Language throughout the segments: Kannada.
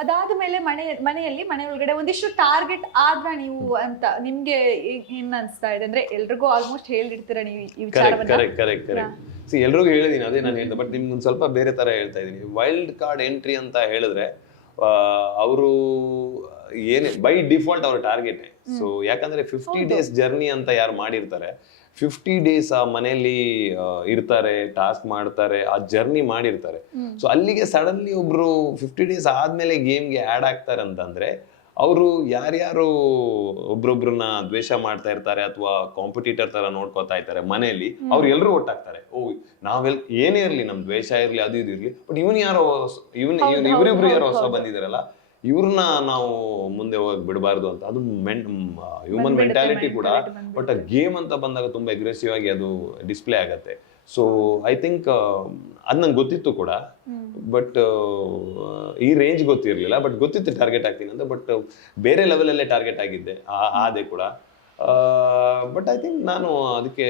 ಅದಾದ್ಮೇಲೆ ಮನೆಯಲ್ಲಿ ಮನೆ ಒಳಗಡೆ ಒಂದಿಷ್ಟು ಟಾರ್ಗೆಟ್ ಆದ್ರ ನೀವು ಅಂತ ನಿಮ್ಗೆ ಏನ್ ಅನ್ಸ್ತಾ ಇದೆ ಅಂದ್ರೆ ಎಲ್ರಿಗೂ ಆಲ್ಮೋಸ್ಟ್ ಹೇಳಿರ್ತೀರ ನೀವು ಈ ವಿಚಾರವನ್ನ. ಕರೆಕ್ಟ್ ಎಲ್ರಿಗೂ ಹೇಳಿದೀನಿ, ಅದೇ ನಾನು ಹೇಳ್ದೆ. ಬಟ್ ನಿಮ್ಗೆ ಸ್ವಲ್ಪ ಬೇರೆ ತರ ಹೇಳ್ತಾ ಇದೀನಿ. ವೈಲ್ಡ್ ಕಾರ್ಡ್ ಎಂಟ್ರಿ ಅಂತ ಹೇಳಿದ್ರೆ ಅವರು ಏನೇ ಬೈ ಡಿಫಾಲ್ಟ್ ಅವ್ರ ಟಾರ್ಗೆಟ್. ಸೊ ಯಾಕಂದ್ರೆ 50 days ಜರ್ನಿ ಅಂತ ಯಾರು ಮಾಡಿರ್ತಾರೆ, 50 days ಆ ಮನೆಯಲ್ಲಿ ಇರ್ತಾರೆ, ಟಾಸ್ಕ್ ಮಾಡ್ತಾರೆ, ಆ ಜರ್ನಿ ಮಾಡಿರ್ತಾರೆ. ಸೊ ಅಲ್ಲಿಗೆ ಸಡನ್ಲಿ ಒಬ್ರು 50 days ಆದ್ಮೇಲೆ ಗೇಮ್ಗೆ ಆಡ್ ಆಗ್ತಾರೆ ಅಂತಂದ್ರೆ ಅವರು ಯಾರ್ಯಾರು ಒಬ್ರೊಬ್ರನ್ನ ದ್ವೇಷ ಮಾಡ್ತಾ ಇರ್ತಾರೆ ಅಥವಾ ಕಾಂಪಿಟೇಟರ್ ತರ ನೋಡ್ಕೋತಾ ಇರ್ತಾರೆ ಮನೆಯಲ್ಲಿ, ಅವ್ರು ಎಲ್ರು ಒಟ್ಟಾಗ್ತಾರೆ. ಏನೇ ಇರ್ಲಿ, ನಮ್ ದ್ವೇಷ ಇರ್ಲಿ, ಅದು ಇದು ಇರ್ಲಿ, ಬಟ್ ಇವರಿಬ್ರು ಯಾರೋ ಹೊಸ ಬಂದಿದಾರಲ್ಲ, ಇವ್ರನ್ನ ನಾವು ಮುಂದೆ ಹೋಗಕ್ ಬಿಡಬಾರ್ದು ಅಂತ. ಅದು ಹ್ಯೂಮನ್ ಮೆಂಟಾಲಿಟಿ ಕೂಡ. ಬಟ್ ಆ ಗೇಮ್ ಅಂತ ಬಂದಾಗ ತುಂಬಾ ಅಗ್ರೆಸಿವ್ ಆಗಿ ಅದು ಡಿಸ್ಪ್ಲೇ ಆಗತ್ತೆ. ಸೊ ಐ ಥಿಂಕ್ ಅದ್ ನಂಗೆ ಗೊತ್ತಿತ್ತು ಕೂಡ, ಬಟ್ ಈ ರೇಂಜ್ ಗೊತ್ತಿರ್ಲಿಲ್ಲ. ಬಟ್ ಗೊತ್ತಿತ್ತು ಟಾರ್ಗೆಟ್ ಆಗ್ತೀನಿ ಅಂತ. ಬಟ್ ಬೇರೆ ಲೆವೆಲ್ ಅಲ್ಲೇ ಟಾರ್ಗೆಟ್ ಆಗಿದ್ದೆ ಆದೆ ಕೂಡ. ಬಟ್ ಐ ಥಿಂಕ್ ನಾನು ಅದಕ್ಕೆ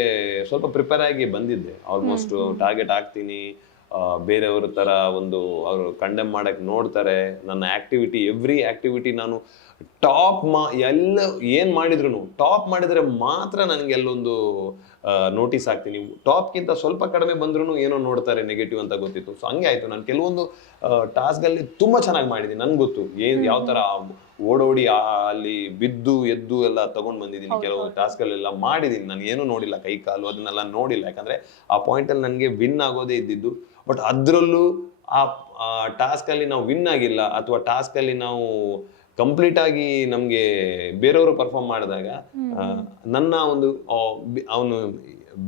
ಸ್ವಲ್ಪ ಪ್ರಿಪೇರ್ ಆಗಿ ಬಂದಿದ್ದೆ. ಆಲ್ಮೋಸ್ಟ್ ಟಾರ್ಗೆಟ್ ಆಗ್ತೀನಿ, ಬೇರೆಯವ್ರ ತರ ಅವರು ಕಂಡೆಮ್ ಮಾಡಕ್ ನೋಡ್ತಾರೆ. ನನ್ನ ಆಕ್ಟಿವಿಟಿ, ಎವ್ರಿ ಆಕ್ಟಿವಿಟಿ ನಾನು ಟಾಪ್ ಎಲ್ಲ ಏನ್ ಮಾಡಿದ್ರು ಟಾಪ್ ಮಾಡಿದ್ರೆ ಮಾತ್ರ ನನಗೆ ಎಲ್ಲೊಂದು ನೋಟಿಸ್ ಆಗ್ತೀನಿ. ಟಾಪ್ಗಿಂತ ಸ್ವಲ್ಪ ಕಡಿಮೆ ಬಂದ್ರು ಏನೋ ನೋಡ್ತಾರೆ ನೆಗೆಟಿವ್ ಅಂತ ಗೊತ್ತಿತ್ತು. ಸೊ ಹಂಗೆ ಆಯ್ತು. ನಾನು ಕೆಲವೊಂದು ಟಾಸ್ಕ್ ಅಲ್ಲಿ ತುಂಬಾ ಚೆನ್ನಾಗಿ ಮಾಡಿದ್ದೀನಿ. ನನ್ಗೆ ಗೊತ್ತು ಯಾವ ತರ ಓಡೋಡಿ ಅಲ್ಲಿ ಬಿದ್ದು ಎದ್ದು ಎಲ್ಲ ತಗೊಂಡ್ ಬಂದಿದ್ದೀನಿ. ಕೆಲವು ಟಾಸ್ಕ್ ಅಲ್ಲೆಲ್ಲ ಮಾಡಿದೀನಿ. ನಾನು ಏನು ನೋಡಿಲ್ಲ, ಕೈ ಕಾಲು ಅದನ್ನೆಲ್ಲ ನೋಡಿಲ್ಲ. ಯಾಕಂದ್ರೆ ಆ ಪಾಯಿಂಟ್ ಅಲ್ಲಿ ನನಗೆ ವಿನ್ ಆಗೋದೇ ಇದ್ದಿದ್ದು. ಬಟ್ ಅದ್ರಲ್ಲೂ ಆ ಟಾಸ್ಕ್ ಅಲ್ಲಿ ನಾವು ವಿನ್ ಆಗಿಲ್ಲ, ಅಥವಾ ಟಾಸ್ಕ್ ಅಲ್ಲಿ ನಾವು ಕಂಪ್ಲೀಟ್ ಆಗಿ ನಮ್ಗೆ ಬೇರೆಯವರು ಪರ್ಫಾರ್ಮ್ ಮಾಡಿದಾಗ ನನ್ನ ಅವನು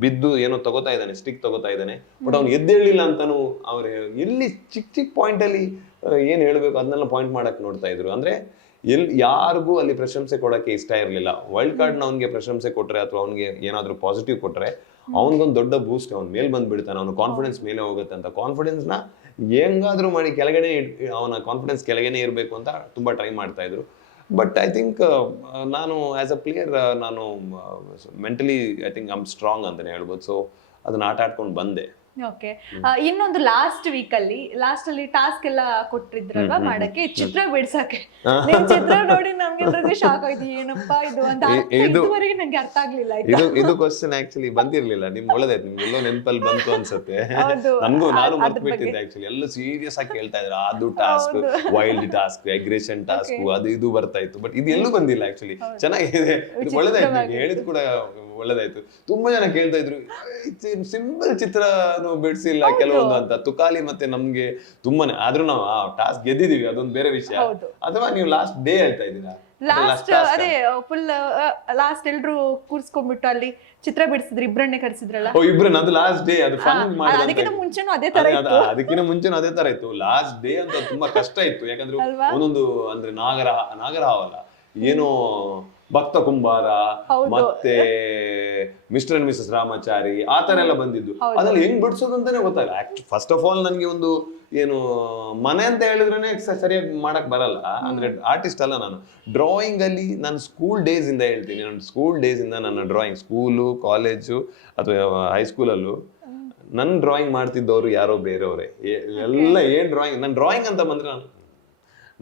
ಬಿದ್ದು ಏನೋ ತಗೋತಾ ಇದ್ದಾನೆ, ಸ್ಟಿಕ್ ತಗೋತಾ ಇದ್ದಾನೆ, ಬಟ್ ಅವ್ನು ಎದ್ದೇಳಿಲ್ಲ ಅಂತಾನು ಅವ್ರು ಎಲ್ಲಿ ಚಿಕ್ಕ ಪಾಯಿಂಟ್ ಅಲ್ಲಿ ಏನ್ ಹೇಳ್ಬೇಕು ಅದನ್ನೆಲ್ಲ ಪಾಯಿಂಟ್ ಮಾಡಕ್ ನೋಡ್ತಾ ಇದ್ರು. ಅಂದ್ರೆ ಯಾರಿಗೂ ಅಲ್ಲಿ ಪ್ರಶಂಸೆ ಕೊಡಕ್ಕೆ ಇಷ್ಟ ಇರ್ಲಿಲ್ಲ. ವೈಲ್ಡ್ ಕಾರ್ಡ್ ನ ಅವ್ನಿಗೆ ಪ್ರಶಂಸೆ ಕೊಟ್ರೆ ಅಥವಾ ಅವ್ನಿಗೆ ಏನಾದ್ರು ಪಾಸಿಟಿವ್ ಕೊಟ್ರೆ ಅವನಿಗೊಂದು ದೊಡ್ಡ ಬೂಸ್ಟ್, ಅವ್ನ ಮೇಲ್ ಬಂದ್ಬಿಡ್ತಾನೆ, ಅವನ ಕಾನ್ಫಿಡೆನ್ಸ್ ಮೇಲೆ ಹೋಗುತ್ತೆ ಅಂತ. ಕಾನ್ಫಿಡೆನ್ಸ್ ನ ಹೆಂಗಾದ್ರೂ ಮಾಡಿ ಕೆಳಗಡೆ ಅವನ ಕಾನ್ಫಿಡೆನ್ಸ್ ಕೆಳಗಡೆ ಇರಬೇಕು ಅಂತ ತುಂಬಾ ಟ್ರೈ ಮಾಡ್ತಾ ಇದ್ರು. ಬಟ್ ಐ ಥಿಂಕ್ ನಾನು ಆಸ್ ಅ ಪ್ಲೇಯರ್ ನಾನು mentally I think I'm strong ಅಂತಾನೆ ಹೇಳ್ಬೋದು. ಸೊ ಅದನ್ನ ಆಟ ಆಡ್ಕೊಂಡು ಬಂದೆ. ಓಕೆ, ಇನ್ನೊಂದು ಲಾಸ್ಟ್ ಅಲ್ಲಿ ಟಾಸ್ಕ್ ಎಲ್ಲ ಕೊಟ್ಟಿದ್ರಲ್ವಾ ಮಾಡಕ್ಕೆ, ಚಿತ್ರ ಬಿಡ್ಸಕ್ಕೆ. ನಿಮ್ ಚಿತ್ರ ನೋಡಿ ನಮ್ಗೆಲ್ಲರಿಗೂ ಶಾಕ್ ಆಯ್ತು, ಏನಪ್ಪಾ ಇದು ಅಂತ. ಇದುವರೆಗೆ ನಂಗೆ ಅರ್ಥ ಆಗ್ಲಿಲ್ಲ. ಇದು ಕ್ವಶನ್ ಆಕ್ಚುಲಿ ಬಂದಿರ್ಲಿಲ್ಲ. ಒಳ್ಳೆದಾಯ್ತು, ನಿಮ್ಗೆ ಎಲ್ಲೋ ನೆನಪಲ್ಲಿ ಬಂತು ಅನ್ಸುತ್ತೆ. ನಾನು ಮರ್ತ್ಬಿಟ್ಟಿದ್ದೆ ಆಕ್ಚುಲಿ. ಎಲ್ಲ ಸೀರಿಯಸ್ ಆಗಿ ಕೇಳ್ತಾ ಇದ್ರು. ಅದು task, wild task, aggression task, ಅದು ಇದು ಬರ್ತಾ ಇತ್ತು. ಬಟ್ ಇದು ಎಲ್ಲೂ ಬಂದಿಲ್ಲ ಆಕ್ಚುಲಿ. ಚೆನ್ನಾಗಿದೆ, ಒಳ್ಳೆದಾಯ್ತು. ಹೇಳಿದ್ ಕೂಡ ಒಳ್ಳೆದಾಯ್ತು. ತುಂಬಾ ಜನ ಕೇಳ್ತಾ ಇದ್ರು, ಸಿಂಪಲ್ ಚಿತ್ರ ಬಿಡ್ಸಿಲ್ಲ ಕೆಲವೊಂದು ಅಂತ. ತುಕಾಲಿ ಮತ್ತೆ ನಮ್ಗೆ ತುಂಬಾನೇ. ಆದ್ರೂ ನಾವು ಆ ಟಾಸ್ಕ್ ಗೆದ್ದಿದೀವಿ, ಅದೊಂದು ಬೇರೆ ವಿಷಯ. ಅಥವಾ ನೀವು ಲಾಸ್ಟ್ ಡೇ ಹೇಳ್ತಾ ಇದ್ದೀರಾ? ಅದೇ ಫುಲ್ ಲಾಸ್ಟ್ ಎಲ್ರು ಕೂರ್ಸ್ಕೊಂಡ್ಬಿಟ್ಟು ಅಲ್ಲಿ ಚಿತ್ರ ಬಿಡಿಸಿದ್ರು, ಇಬ್ರನ್ನೇ ಕರ್ಸಿದ್ರಲ್ಲ. ಇಬ್ರನ್ನ, ಅದು ಲಾಸ್ಟ್ ಡೇ. ಅದು ಅದಕ್ಕಿಂತ ಮುಂಚೆನೂ ಅದೇ ತರ ಇತ್ತು. ಲಾಸ್ಟ್ ಡೇ ಅಂತ ತುಂಬಾ ಕಷ್ಟ ಇತ್ತು. ಯಾಕಂದ್ರೆ ಒಂದೊಂದು ಅಂದ್ರೆ ನಾಗರಹಾವಲ್ಲ, ಏನೋ ಭಕ್ತ ಕುಂಬಾರ, ಮತ್ತೆ ಮಿಸ್ಟರ್ ಅಂಡ್ ಮಿಸಸ್ ರಾಮಾಚಾರಿ, ಆ ತರ ಎಲ್ಲ ಬಂದಿದ್ದು. ಅದ್ರಲ್ಲಿ ಹೆಂಗ್ ಬಿಡ್ಸೋದು ಅಂತಾನೆ ಗೊತ್ತಾಗಲ್ಲ. ಫಸ್ಟ್ ಆಫ್ ಆಲ್ ನನ್ಗೆ ಒಂದು ಏನು ಮನೆ ಅಂತ ಹೇಳಿದ್ರೇನೆ ಸರಿಯಾಗಿ ಮಾಡಕ್ ಬರಲ್ಲ. ಅಂದ್ರೆ ಆರ್ಟಿಸ್ಟ್ ಅಲ್ಲ ನಾನು. ಡ್ರಾಯಿಂಗ್ ಅಲ್ಲಿ ನಾನು ಸ್ಕೂಲ್ ಡೇಸ್ ಇಂದ ಹೇಳ್ತೀನಿ. ನನ್ನ ಸ್ಕೂಲ್ ಡೇಸ್ ಇಂದ ನನ್ನ ಡ್ರಾಯಿಂಗ್, ಸ್ಕೂಲು, ಕಾಲೇಜು ಅಥವಾ ಹೈಸ್ಕೂಲಲ್ಲೂ ನನ್ ಡ್ರಾಯಿಂಗ್ ಮಾಡ್ತಿದ್ದವ್ರು ಯಾರೋ ಬೇರೆಯವ್ರೆ. ಎಲ್ಲ ಏನ್ ಡ್ರಾಯಿಂಗ್, ನನ್ ಡ್ರಾಯಿಂಗ್ ಅಂತ ಬಂದ್ರೆ ನಾನು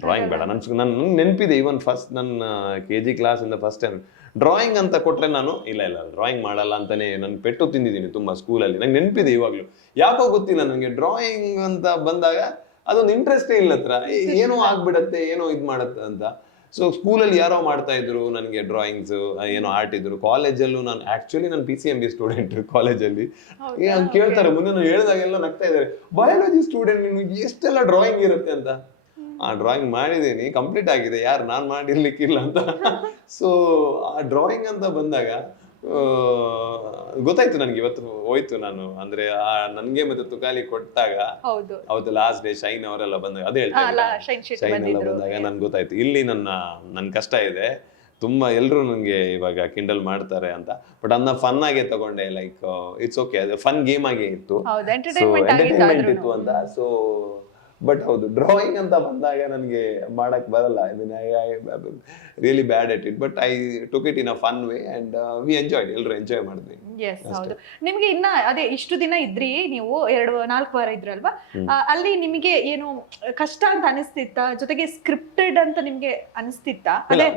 ಡ್ರಾಯಿಂಗ್ ಬೇಡ. ನನ್ ನೆನಪಿದೆ, ಇವನ್ ಫಸ್ಟ್ ನನ್ನ KG ಕ್ಲಾಸ್ ಇಂದ ಫಸ್ಟ್ ಟೈಮ್ ಡ್ರಾಯಿಂಗ್ ಅಂತ ಕೊಟ್ರೆ ನಾನು ಇಲ್ಲ ಡ್ರಾಯಿಂಗ್ ಮಾಡಲ್ಲ ಅಂತಾನೆ ನಾನು ಪೆಟ್ಟು ತಿಂದಿದ್ದೀನಿ ತುಂಬಾ ಸ್ಕೂಲಲ್ಲಿ. ನಂಗೆ ನೆನಪಿದೆ ಇವಾಗ್ಲೂ. ಯಾಕೋ ಗೊತ್ತಿಲ್ಲ ನನಗೆ ಡ್ರಾಯಿಂಗ್ ಅಂತ ಬಂದಾಗ ಅದೊಂದು ಇಂಟ್ರೆಸ್ಟೇ ಇಲ್ಲ ಹತ್ರ. ಏನೋ ಆಗ್ಬಿಡತ್ತೆ, ಏನೋ ಇದ್ ಮಾಡತ್ತೆ ಅಂತ. ಸೊ ಸ್ಕೂಲಲ್ಲಿ ಯಾರೋ ಮಾಡ್ತಾ ಇದ್ರು ನನಗೆ ಡ್ರಾಯಿಂಗ್ಸ್, ಏನೋ ಆರ್ಟ್ ಇದ್ರು. ಕಾಲೇಜಲ್ಲೂ ನಾನು PCMB ಸ್ಟೂಡೆಂಟ್. ಕಾಲೇಜಲ್ಲಿ ಕೇಳ್ತಾರೆ, ಮುಂದೆ ನಾನು ಹೇಳಿದಾಗೆಲ್ಲ ನಗ್ತಾ ಇದ್ದಾರೆ, ಬಯಾಲಜಿ ಸ್ಟೂಡೆಂಟ್, ನಿಮ್ಗೆ ಎಷ್ಟೆಲ್ಲ ಡ್ರಾಯಿಂಗ್ ಇರುತ್ತೆ ಅಂತ. ಆ ಡ್ರಾಯಿಂಗ್ ಮಾಡಿದೀನಿ, ಕಂಪ್ಲೀಟ್ ಆಗಿದೆ, ಯಾರು ನಾನ್ ಮಾಡಿರ್ಲಿಕ್ಕಿಲ್ಲ ಅಂತ. ಸೊ ಆ ಡ್ರಾಯಿಂಗ್ ಅಂತ ಬಂದಾಗ ಗೊತ್ತಾಯ್ತು ನನ್ಗೆ. ಇವತ್ತು ಹೋಯ್ತು ನಾನು ಅಂದ್ರೆ ನನ್ಗೆ ಮತ್ತೆ ತುಕಾಲಿ ಕೊಟ್ಟಾಗ, ಹೌದು ಲಾಸ್ಟ್ ಡೇ ಶೈನ್ ಅವರೆಲ್ಲ ಬಂದಾಗ, ಅದೇ ಹೇಳ್ತಾ ಶೈನ್ ಎಲ್ಲ ಬಂದಾಗ ನನ್ಗೆ ಗೊತ್ತಾಯ್ತು, ಇಲ್ಲಿ ನನ್ ಕಷ್ಟ ಇದೆ ತುಂಬಾ. ಎಲ್ರು ನನ್ಗೆ ಇವಾಗ ಕಿಂಡಲ್ ಮಾಡ್ತಾರೆ ಅಂತ. ಬಟ್ ಅದನ್ನ ಫನ್ ಆಗೇ ತಗೊಂಡೆ. ಲೈಕ್ ಇಟ್ಸ್ ಓಕೆ, ಅದು ಫನ್ ಗೇಮ್ ಆಗೇ ಇತ್ತು, ಎಂಟರ್ಟೈನ್ಮೆಂಟ್ ಇತ್ತು ಅಂತ. ಸೊ ಬಟ್ ಹೌದು, ಡ್ರಾಯಿಂಗ್ ಅಂತ ಬಂದಾಗ ನನಗೆ ಮಾಡಕ್ ಬರಲ್ಲ. Really bad at it. But I took it in a fun way and we enjoyed. ಎಲ್ಲರೂ ಎಂಜಾಯ್ ಮಾಡಿದ್ವಿ. ಎಸ್ ಹೌದು. ನಿಮ್ಗೆ ಇನ್ನ ಅದೇ ಇಷ್ಟು ದಿನ ಇದ್ರಿ ನೀವು 4 ವಾರ ಇದ್ರಲ್ವಾ, ಅಲ್ಲಿ ನಿಮಗೆ ಏನು ಕಷ್ಟ ಅಂತ ಅನಿಸ್ತಿತ್ತಾ, ಜೊತೆಗೆ ಸ್ಕ್ರಿಪ್ಟೆಡ್ ಅಂತ ನಿಮ್ಗೆ ಅನಿಸ್ತಿತ್ತಾ? ಅದೇ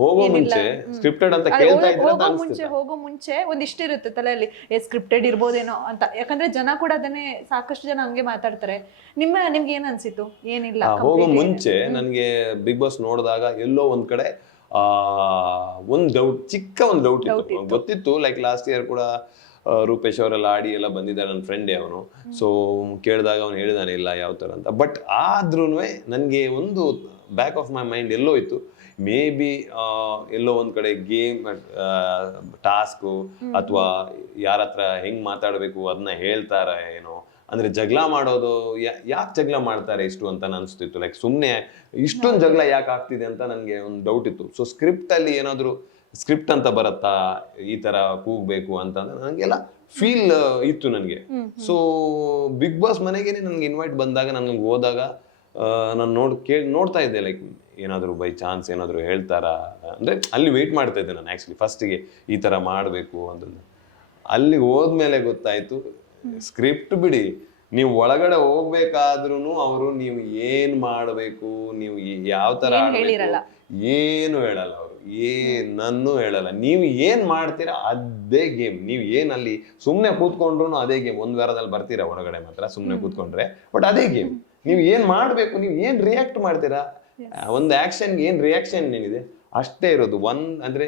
ಹೋಗೋ ಮುಂಚೆ ಸ್ಕ್ರಿಪ್ಟೆಡ್ ಅಂತ ಕೇಳ್ತಾ ಇದ್ರೆ ಅಂತ ಅನಿಸ್ತಿತ್ತು. ಹೋಗೋ ಮುಂಚೆ ಒಂದಿಷ್ಟಿರುತ್ತೆ ತಲೆಯಲ್ಲಿ, ಸ್ಕ್ರಿಪ್ಟೆಡ್ ಇರ್ಬೋದೇನೋ ಅಂತ. ಯಾಕಂದ್ರೆ ಜನ ಕೂಡ ಅದನ್ನೇ, ಸಾಕಷ್ಟು ಜನ ಹಂಗೆ ಮಾತಾಡ್ತಾರೆ. ನಿಮ್ಗೆ ಏನ್ ಅನ್ಸಿತ್ತು? ಏನಿಲ್ಲ, ಹೋಗೋ ಮುಂಚೆ ನನ್ಗೆ ಬಿಗ್ ಬಾಸ್ ನೋಡಿದಾಗ ಎಲ್ಲೋ ಒಂದ್ ಕಡೆ ಒಂದ್ ಡೌಟ್, ಚಿಕ್ಕ ಒಂದ್ ಡೌಟ್ ಇತ್ತು. ಗೊತ್ತಿತ್ತು ಲೈಕ್ ಲಾಸ್ಟ್ ಇಯರ್ ಕೂಡ ರೂಪೇಶ್ ಅವರೆಲ್ಲ ಆಡಿ ಎಲ್ಲ ಬಂದಿದ್ದಾರೆ, ನನ್ನ ಫ್ರೆಂಡೇ ಅವನು. ಸೊ ಕೇಳಿದಾಗ ಅವ್ನು ಹೇಳಿದಾನೆ ಇಲ್ಲ ಯಾವ ತರ ಅಂತ. ಬಟ್ ಆದ್ರೂ ನನ್ಗೆ ಒಂದು ಬ್ಯಾಕ್ ಆಫ್ ಮೈ ಮೈಂಡ್ ಎಲ್ಲೋ ಇತ್ತು, ಮೇ ಬಿ ಎಲ್ಲೋ ಒಂದ್ ಕಡೆ ಗೇಮ್ ಟಾಸ್ಕು ಅಥವಾ ಯಾರ ಹತ್ರ ಹೆಂಗ್ ಮಾತಾಡ್ಬೇಕು ಅದನ್ನ ಹೇಳ್ತಾರ ಏನೋ, ಅಂದ್ರೆ ಜಗಳ ಮಾಡೋದು ಯಾಕೆ ಜಗಳ ಮಾಡ್ತಾರೆ ಇಷ್ಟು ಅಂತ ಅನಿಸ್ತಿತ್ತು. ಲೈಕ್ ಸುಮ್ಮನೆ ಇಷ್ಟೊಂದು ಜಗಳ ಯಾಕೆ ಆಗ್ತಿದೆ ಅಂತ ನನಗೆ ಒಂದು ಡೌಟ್ ಇತ್ತು. ಸೊ ಸ್ಕ್ರಿಪ್ಟ್ ಅಲ್ಲಿ ಏನಾದ್ರು ಸ್ಕ್ರಿಪ್ಟ್ ಅಂತ ಬರತ್ತಾ, ಈ ತರ ಕೂಗ್ಬೇಕು ಅಂತ ನನಗೆಲ್ಲ ಫೀಲ್ ಇತ್ತು ನನಗೆ. ಸೊ ಬಿಗ್ ಬಾಸ್ ಮನೆಗೇನೆ ನನ್ಗೆ ಇನ್ವೈಟ್ ಬಂದಾಗ, ನನಗೆ ಹೋದಾಗ ನಾನು ನೋಡ್ತಾ ಇದ್ದೆ ಲೈಕ್ ಏನಾದ್ರು ಬೈ ಚಾನ್ಸ್ ಏನಾದ್ರು ಹೇಳ್ತಾರಾ ಅಂದ್ರೆ ಅಲ್ಲಿ ವೆಯ್ಟ್ ಮಾಡ್ತಾ ಇದ್ದೆ ನಾನು ಆಕ್ಚುಲಿ ಫಸ್ಟಿಗೆ ಈ ತರ ಮಾಡ್ಬೇಕು ಅಂತಂದು. ಅಲ್ಲಿ ಹೋದ್ಮೇಲೆ ಗೊತ್ತಾಯ್ತು, ಸ್ಕ್ರಿಪ್ಟ್ ಬಿಡಿ, ನೀವು ಒಳಗಡೆ ಹೋಗ್ಬೇಕಾದ್ರೂ ಅವರು ನೀವು ಏನ್ ಮಾಡ್ಬೇಕು, ನೀವು ಯಾವ ತರ ಏನು ಹೇಳಲ್ಲ ಅವರು, ಏನನ್ನೂ ಹೇಳಲ್ಲ. ನೀವು ಏನ್ ಮಾಡ್ತೀರಾ ಅದೇ ಗೇಮ್. ನೀವು ಏನ್ ಅಲ್ಲಿ ಸುಮ್ನೆ ಕೂತ್ಕೊಂಡ್ರು ಅದೇ ಗೇಮ್. ಒಂದ್ ವಾರದಲ್ಲಿ ಬರ್ತೀರಾ ಹೊರಗಡೆ ಮಾತ್ರ ಸುಮ್ನೆ ಕೂತ್ಕೊಂಡ್ರೆ, ಬಟ್ ಅದೇ ಗೇಮ್. ನೀವು ಏನ್ ಮಾಡ್ಬೇಕು, ನೀವು ಏನ್ ರಿಯಾಕ್ಟ್ ಮಾಡ್ತೀರಾ, ಒಂದು ಆಕ್ಷನ್ಗೆ ಏನ್ ರಿಯಾಕ್ಷನ್ ಏನಿದೆ ಅಷ್ಟೇ ಇರೋದು. ಅಂದ್ರೆ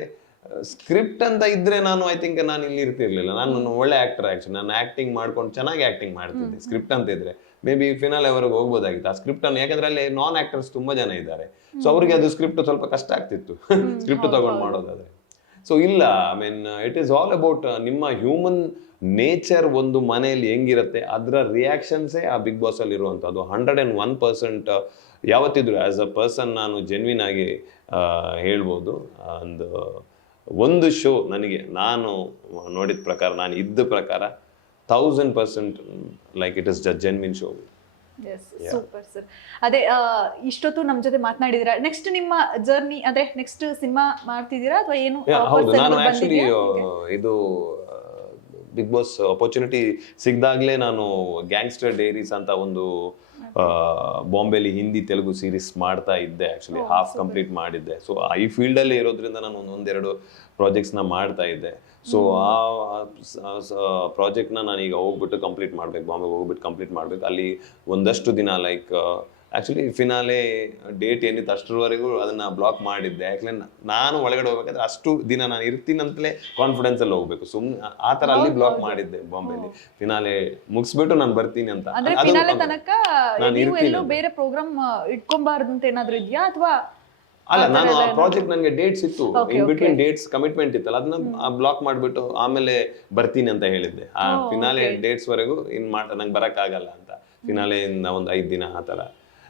ಸ್ಕ್ರಿಪ್ಟ್ ಅಂತ ಇದ್ರೆ ನಾನು ಐ ಥಿಂಕ್ ನಾನು ಇಲ್ಲಿ ಇರ್ತಿರ್ಲಿಲ್ಲ. ನಾನು ಒಳ್ಳೆ ಆಕ್ಟರ್ ಆಕ್ಚುಲಿ, ನಾನು ಆಕ್ಟಿಂಗ್ ಮಾಡ್ಕೊಂಡು ಚೆನ್ನಾಗಿ ಆಕ್ಟಿಂಗ್ ಮಾಡ್ತಿದ್ದೆ. ಸ್ಕ್ರಿಪ್ಟ್ ಅಂತ ಇದ್ರೆ ಮೇ ಬಿ ಫಿನಾಲೆ ವರೆಗೆ ಹೋಗ್ಬೋದಾಗಿತ್ತು ಆ ಸ್ಕ್ರಿಪ್ಟ್ ಅನ್ನು. ಯಾಕಂದ್ರೆ ಅಲ್ಲಿ ನಾನ್ ಆಕ್ಟರ್ಸ್ ತುಂಬಾ ಜನ ಇದ್ದಾರೆ. ಸೊ ಅವ್ರಿಗೆ ಅದು ಸ್ಕ್ರಿಪ್ಟ್ ಸ್ವಲ್ಪ ಕಷ್ಟ ಆಗ್ತಿತ್ತು ಸ್ಕ್ರಿಪ್ಟ್ ತಗೊಂಡು ಮಾಡೋದಾದ್ರೆ. ಸೊ ಇಲ್ಲ, I mean it is all about ನಿಮ್ಮ ಹ್ಯೂಮನ್ ನೇಚರ್. ಒಂದು ಮನೆಯಲ್ಲಿ ಹೆಂಗಿರುತ್ತೆ ಅದರ ರಿಯಾಕ್ಷನ್ಸೇ ಆ ಬಿಗ್ ಬಾಸ್ ಅಲ್ಲಿ ಇರುವಂತದ್ದು. 101% ಯಾವತ್ತಿದ್ರು ಆಸ್ ಅ ಪರ್ಸನ್ ನಾನು ಜೆನ್ವಿನ್ ಆಗಿ ಹೇಳ್ಬೋದು. ಒಂದು ಶೋ ನನಗೆ ನಾನು ನೋಡಿದ ಪ್ರಕಾರ, ನಾನು ಇದ್ದ ಪ್ರಕಾರ 1000% like it is genuine show. Super sir. ಅದೇ ಇಷ್ಟೊತ್ತು ನಮ್ ಜೊತೆ ಮಾತನಾಡಿದಿರಾ. ನೆಕ್ಸ್ಟ್ ನಿಮ್ಮ ಜರ್ನಿ ಅದೇ ನೆಕ್ಸ್ಟ್ ಸಿನಿಮಾ ಮಾಡ್ತಿದ್ದೀರಾ ಅಥವಾ ಏನು? ಹೌದು, ನಾನು ಆಕ್ಚುಲಿ ಇದು ಬಿಗ್ ಬಾಸ್ ಅಪರ್ಚುನಿಟಿ ಸಿಗ್ದಾಗ್ಲೇ ನಾನು ಗ್ಯಾಂಗ್ಸ್ಟರ್ ಡೈರೀಸ್ ಅಂತ ಒಂದು ಬಾಂಬೆಲಿ ಹಿಂದಿ ತೆಲುಗು ಸೀರೀಸ್ ಮಾಡ್ತಾ ಇದ್ದೆ. ಆಕ್ಚುಲಿ ಹಾಫ್ ಕಂಪ್ಲೀಟ್ ಮಾಡಿದ್ದೆ. ಸೊ ಈ ಫೀಲ್ಡ್ ಅಲ್ಲಿ ಇರೋದ್ರಿಂದ ನಾನು ಒಂದೆರಡು ಪ್ರಾಜೆಕ್ಟ್ಸ್ ನ ಮಾಡ್ತಾ ಇದ್ದೆ. ಸೊ ಆ ಪ್ರಾಜೆಕ್ಟ್ ನಾನು ಈಗ ಹೋಗ್ಬಿಟ್ಟು ಕಂಪ್ಲೀಟ್ ಮಾಡ್ಬೇಕು, ಬಾಂಬೆಗೆ ಹೋಗ್ಬಿಟ್ಟು ಕಂಪ್ಲೀಟ್ ಮಾಡ್ಬೇಕು. ಅಲ್ಲಿ ಒಂದಷ್ಟು ದಿನ ಲೈಕ್ ಆಕ್ಚುಲಿ ಫಿನಾಲೆ ಡೇಟ್ ಏನಿತ್ತು ಅಷ್ಟರವರೆಗೂ ಅದನ್ನ ಬ್ಲಾಕ್ ಮಾಡಿದ್ದೆ. ಯಾಕಂದ್ರೆ ನಾನು ಒಳಗಡೆ ಹೋಗ್ಬೇಕಾದ್ರೆ ಅಷ್ಟು ದಿನ ನಾನು ಇರ್ತೀನಂತಲೇ ಕಾನ್ಫಿಡೆನ್ಸ್ ಅಲ್ಲಿ ಹೋಗ್ಬೇಕು. ಸುಮ್ಮನೆ ಆ ತರ ಅಲ್ಲಿ ಬ್ಲಾಕ್ ಮಾಡಿದ್ದೆ ಬಾಂಬೆಲಿ. ಫಿನಾಲೆ ಮುಗಿಸ್ಬಿಟ್ಟು ನಾನು ಬರ್ತೀನಿ ಅಂತ. ಬೇರೆ ಪ್ರೋಗ್ರಾಮ್ ಇಟ್ಕೊಂಬಾರ್ದು ಅಂತ ಏನಾದ್ರು ಇದೆಯಾ ಅಥವಾ? ಅಲ್ಲ, ನಾನು ಆ ಪ್ರಾಜೆಕ್ಟ್ ನನಗೆ ಡೇಟ್ಸ್ ಇತ್ತು, ಇನ್ ಬಿಟ್ವೀನ್ ಡೇಟ್ಸ್ ಕಮಿಟ್ಮೆಂಟ್ ಇತ್ತಲ್ಲ, ಅದನ್ನ ಬ್ಲಾಕ್ ಮಾಡ್ಬಿಟ್ಟು ಆಮೇಲೆ ಬರ್ತೀನಿ ಅಂತ ಹೇಳಿದ್ದೆ. ಆ ಫಿನಾಲೆ ಡೇಟ್ಸ್ ವರೆಗೂ ನಂಗೆ ಬರಕ್ ಆಗಲ್ಲ ಅಂತ. ಫಿನಾಲೆ ಇಂದ ಒಂದು 5 ದಿನ ಆ ತರ.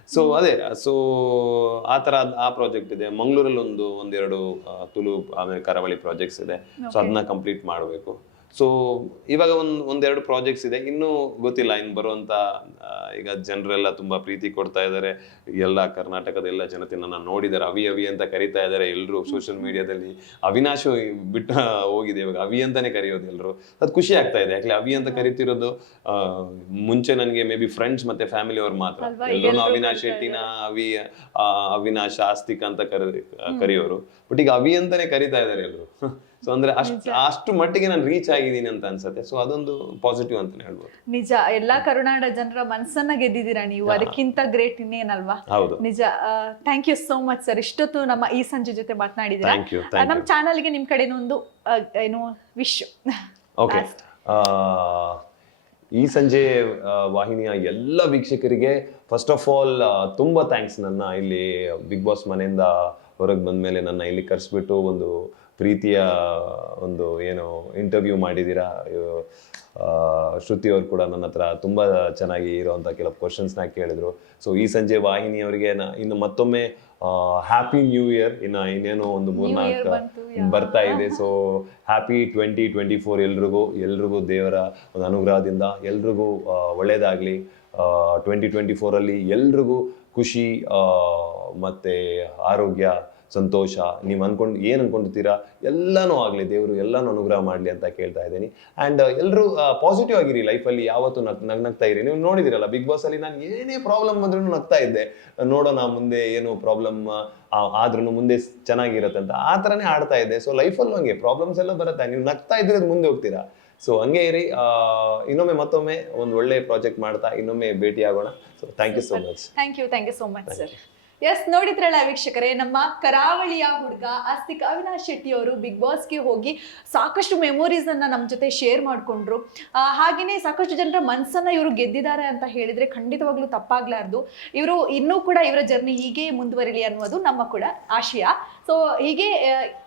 ಸೊ ಅದೇ, ಸೊ ಆ ತರ ಆ ಪ್ರಾಜೆಕ್ಟ್ ಇದೆ. ಮಂಗಳೂರಲ್ಲಿ ಒಂದೆರಡು ತುಳು ಆಮೇಲೆ ಕರಾವಳಿ ಪ್ರಾಜೆಕ್ಟ್ಸ್ ಇದೆ. ಸೊ ಅದನ್ನ ಕಂಪ್ಲೀಟ್ ಮಾಡಬೇಕು. ಸೊ ಇವಾಗ ಒಂದೆರಡು ಪ್ರಾಜೆಕ್ಟ್ಸ್ ಇದೆ, ಇನ್ನೂ ಗೊತ್ತಿಲ್ಲ ಇನ್ನು ಬರುವಂತ. ಈಗ ಜನರೆಲ್ಲ ತುಂಬಾ ಪ್ರೀತಿ ಕೊಡ್ತಾ ಇದ್ದಾರೆ. ಎಲ್ಲ ಕರ್ನಾಟಕದ ಎಲ್ಲ ಜನತೆ ನನ್ನ ನೋಡಿದ್ದಾರೆ. ಅವಿ ಅಂತ ಕರಿತಾ ಇದ್ದಾರೆ ಎಲ್ಲರೂ ಸೋಷಿಯಲ್ ಮೀಡಿಯಾದಲ್ಲಿ. ಅವಿನಾಶ್ ಬಿಟ್ಟ ಹೋಗಿದೆ, ಇವಾಗ ಅವಿ ಅಂತಾನೆ ಕರೆಯೋದು ಎಲ್ಲರೂ. ಅದು ಖುಷಿ ಆಗ್ತಾ ಇದೆ. ಯಾಕಂದ್ರೆ ಅವಿ ಅಂತ ಕರಿತಿರೋದು ಮುಂಚೆ ನನಗೆ ಮೇ ಬಿ ಫ್ರೆಂಡ್ಸ್ ಮತ್ತೆ ಫ್ಯಾಮಿಲಿ ಅವ್ರು ಮಾತ್ರ. ಎಲ್ಲರೂ ಅವಿನಾಶ್ ಶೆಟ್ಟಿನ ಅವಿನಾಶ್ ಆಸ್ತಿಕ್ ಅಂತ ಕರೆಯೋರು. ಬಟ್ ಈಗ ಅವಿ ಅಂತಾನೆ ಕರಿತಾ ಇದ್ದಾರೆ ಎಲ್ಲರೂ. ಸೊ ಅಂದ್ರೆ ಅಷ್ಟು ಮಟ್ಟಿಗೆ ನಾನು ರೀಚ್ ಆಗಿದ್ದೀನಿ ಅಂತ ಅನ್ಸುತ್ತೆ. ಸೊ ಅದೊಂದು ಪಾಸಿಟಿವ್ ಅಂತಾನೆ ಹೇಳ್ಬೋದು. ನಿಜ, ಎಲ್ಲಾ ಕರುನಾಡ ಜನರ ಮನಸ್ಸನ್ನ ಗೆದ್ದಿದ್ದೀರಾ ನೀವು. ಅದಕ್ಕಿಂತ ಗ್ರೇಟ್ ಇನ್ನೇನಲ್ವಾ? ನಿಜ. Thank you so much sir, ಇಷ್ಟೊತ್ತು ನಮ್ಮ ಈ ಸಂಜೆ ಜೊತೆ ಮಾತನಾಡಿದ್ರೆ. ನಮ್ಮ ಚಾನಲ್ಗೆ ನಿಮ್ ಕಡೆ ಒಂದು ಏನು ವಿಶ್? ಓಕೆ, ಈ ಸಂಜೆ ವಾಹಿನಿಯ ಎಲ್ಲ ವೀಕ್ಷಕರಿಗೆ ಫಸ್ಟ್ ಆಫ್ ಆಲ್ ತುಂಬಾ ಥ್ಯಾಂಕ್ಸ್. ನನ್ನ ಇಲ್ಲಿ ಬಿಗ್ ಬಾಸ್ ಮನೆಯಿಂದ ಹೊರಗೆ ಬಂದ್ಮೇಲೆ ನನ್ನ ಇಲ್ಲಿ ಕರೆಸ್ಬಿಟ್ಟು ಒಂದು ಪ್ರೀತಿಯ ಒಂದು ಏನು ಇಂಟರ್ವ್ಯೂ ಮಾಡಿದ್ದೀರಾ. ಶ್ರುತಿ ಅವರು ಕೂಡ ನನ್ನ ಹತ್ರ ತುಂಬಾ ಚೆನ್ನಾಗಿ ಇರುವಂತ ಕೆಲವು ಕ್ವಶನ್ಸ್ನ ಕೇಳಿದ್ರು. ಸೊ ಈ ಸಂಜೆ ವಾಹಿನಿಯವರಿಗೆ ಇನ್ನು ಮತ್ತೊಮ್ಮೆ ಹ್ಯಾಪಿ ನ್ಯೂ ಇಯರ್. ಇನ್ನೇನೋ ಒಂದು 3-4 ಬರ್ತಾ ಇದೆ. ಸೊ ಹ್ಯಾಪಿ 2024 ಎಲ್ರಿಗೂ ದೇವರ ಒಂದು ಅನುಗ್ರಹದಿಂದ ಎಲ್ರಿಗೂ ಒಳ್ಳೇದಾಗ್ಲಿ. 2024 ಅಲ್ಲಿ ಎಲ್ರಿಗೂ ಖುಷಿ ಮತ್ತೆ ಆರೋಗ್ಯ ಸಂತೋಷ, ನೀವು ಏನ್ ಅನ್ಕೊಂಡಿರ್ತೀರಾ ಎಲ್ಲಾನು ಆಗ್ಲಿ, ದೇವರು ಎಲ್ಲಾನು ಅನುಗ್ರಹ ಮಾಡ್ಲಿ ಅಂತ ಕೇಳ್ತಾ ಇದ್ದೀನಿ. ಅಂಡ್ ಎಲ್ಲರೂ ಪಾಸಿಟಿವ್ ಆಗಿರಿ ಲೈಫಲ್ಲಿ, ಯಾವತ್ತು ನಗ್ನಗ್ತಾ ಇರಿ. ನೀವು ನೋಡಿದಿರಲ್ಲ ಬಿಗ್ ಬಾಸ್ ಅಲ್ಲಿ, ನಾನು ಏನೇ ಪ್ರಾಬ್ಲಮ್ ಬಂದ್ರೂ ನಗ್ತಾ ಇದ್ದೆ, ನೋಡೋಣ ಮುಂದೆ ಏನು ಪ್ರಾಬ್ಲಮ್ ಆದ್ರೂ ಮುಂದೆ ಚೆನ್ನಾಗಿರತ್ತೆ ಅಂತ, ಆ ಥರನೇ ಆಡ್ತಾ ಇದ್ದೆ. ಸೊ ಲೈಫಲ್ಲೂ ಹಂಗೆ ಪ್ರಾಬ್ಲಮ್ಸ್ ಎಲ್ಲ ಬರುತ್ತೆ, ನೀವು ನಗ್ತಾ ಇದ್ರೆ ಮುಂದೆ ಹೋಗ್ತೀರಾ. ಸೊ ಹಂಗೆ ಇರಿ. ಇನ್ನೊಮ್ಮೆ ಮತ್ತೊಮ್ಮೆ ಒಂದು ಒಳ್ಳೆ ಪ್ರಾಜೆಕ್ಟ್ ಮಾಡ್ತಾ ಇನ್ನೊಮ್ಮೆ ಭೇಟಿ ಆಗೋಣ. So thank you so much. Thank you so much sir. Yes, ನೋಡಿದ್ರಲ್ಲ ವೀಕ್ಷಕರೇ, ನಮ್ಮ ಕರಾವಳಿಯ ಹುಡುಗ ಆಸ್ತಿಕ್ ಅವಿನಾಶ್ ಶೆಟ್ಟಿ ಅವರು ಬಿಗ್ ಬಾಸ್ಗೆ ಹೋಗಿ ಸಾಕಷ್ಟು ಮೆಮೊರೀಸ್ ಅನ್ನ ನಮ್ಮ ಜೊತೆ ಶೇರ್ ಮಾಡ್ಕೊಂಡ್ರು. ಹಾಗೆಯೇ ಸಾಕಷ್ಟು ಜನರ ಮನಸ್ಸನ್ನ ಇವರು ಗೆದ್ದಿದ್ದಾರೆ ಅಂತ ಹೇಳಿದ್ರೆ ಖಂಡಿತವಾಗ್ಲೂ ತಪ್ಪಾಗ್ಲಾರ್ದು. ಇವರು ಇನ್ನೂ ಕೂಡ ಇವರ ಜರ್ನಿ ಹೀಗೆ ಮುಂದುವರಿಲಿ ಅನ್ನೋದು ನಮ್ಮ ಕೂಡ ಆಶಯ. ಸೊ ಹೀಗೆ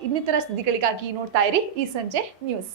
ಇನ್ನಿತರ ಸುದ್ದಿಗಳಿಗಾಗಿ ನೋಡ್ತಾ ಇರಿ ಈ ಸಂಜೆ ನ್ಯೂಸ್.